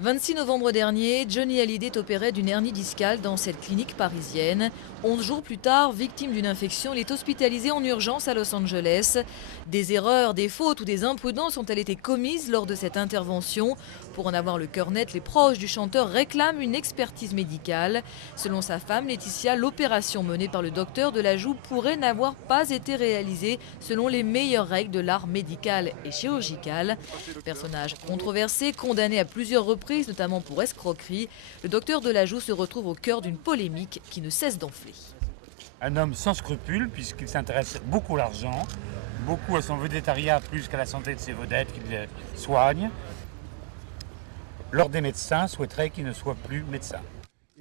26 novembre dernier, Johnny Hallyday est opéré d'une hernie discale dans cette clinique parisienne. 11 jours plus tard, victime d'une infection, il est hospitalisé en urgence à Los Angeles. Des erreurs, des fautes ou des imprudences ont-elles été commises lors de cette intervention? Pour en avoir le cœur net, les proches du chanteur réclament une expertise médicale. Selon sa femme, Laetitia, l'opération menée par le docteur de la joue pourrait n'avoir pas été réalisée selon les meilleures règles de l'art médical et chirurgical. Personnage controversé, condamné à plusieurs reprises, notamment pour escroquerie, le docteur de la joue se retrouve au cœur d'une polémique qui ne cesse d'enfler. Un homme sans scrupules, puisqu'il s'intéresse beaucoup à l'argent, beaucoup à son vedettariat, plus qu'à la santé de ses vedettes qu'il soigne. L'ordre des médecins souhaiterait qu'il ne soit plus médecin.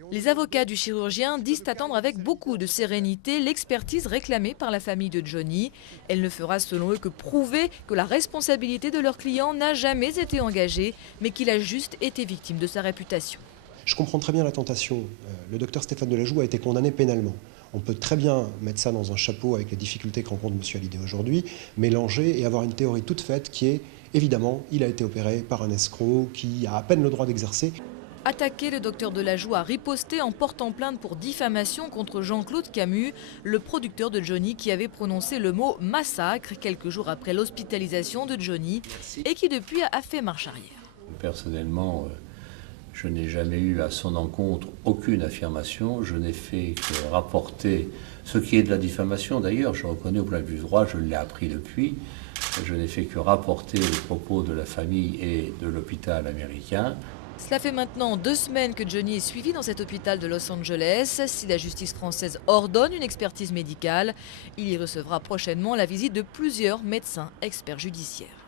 Les avocats du chirurgien disent attendre avec beaucoup de sérénité l'expertise réclamée par la famille de Johnny. Elle ne fera selon eux que prouver que la responsabilité de leur client n'a jamais été engagée, mais qu'il a juste été victime de sa réputation. Je comprends très bien la tentation. Le docteur Stéphane Delajoux a été condamné pénalement. On peut très bien mettre ça dans un chapeau avec les difficultés que rencontre M. Hallyday aujourd'hui, mélanger et avoir une théorie toute faite qui est, évidemment, il a été opéré par un escroc qui a à peine le droit d'exercer. Attaqué, le docteur de la joue a riposté en portant plainte pour diffamation contre Jean-Claude Camus, le producteur de Johnny qui avait prononcé le mot « massacre » quelques jours après l'hospitalisation de Johnny et qui depuis a fait marche arrière. Personnellement, je n'ai jamais eu à son encontre aucune affirmation. Je n'ai fait que rapporter ce qui est de la diffamation. D'ailleurs, je reconnais au point de vue droit, je l'ai appris depuis. Je n'ai fait que rapporter les propos de la famille et de l'hôpital américain. Cela fait maintenant 2 semaines que Johnny est suivi dans cet hôpital de Los Angeles. Si la justice française ordonne une expertise médicale, il y recevra prochainement la visite de plusieurs médecins experts judiciaires.